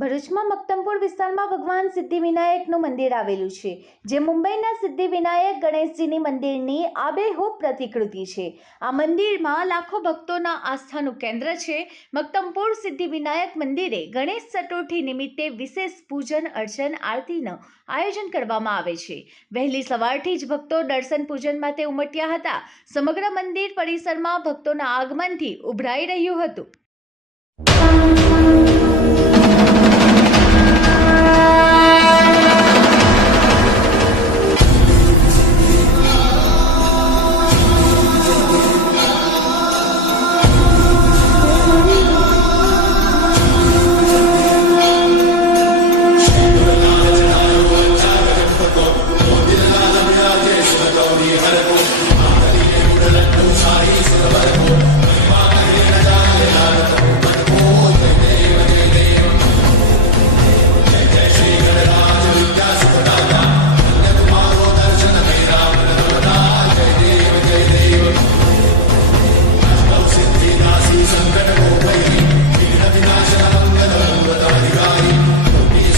ભરૂચમાં મક્તમપુર વિસ્તારમાં ભગવાન સિદ્ધિવિનાયકનું મંદિર આવેલું છે, જે મુંબઈના સિદ્ધિવિનાયક ગણેશજીની મંદિરની આબેહૂબ પ્રતિકૃતિ છે. આ મંદિરમાં લાખો ભક્તોના આસ્થાનું કેન્દ્ર છે. મક્તમપુર સિદ્ધિવિનાયક મંદિરે ગણેશ ચતુર્થી નિમિત્તે વિશેષ પૂજન, અર્ચન, આરતીનું આયોજન કરવામાં આવે છે. વહેલી સવારથી જ ભક્તો દર્શન પૂજન માટે ઉમટ્યા હતા. સમગ્ર મંદિર પરિસરમાં ભક્તોના આગમનથી ઉભરાઈ રહ્યું હતું.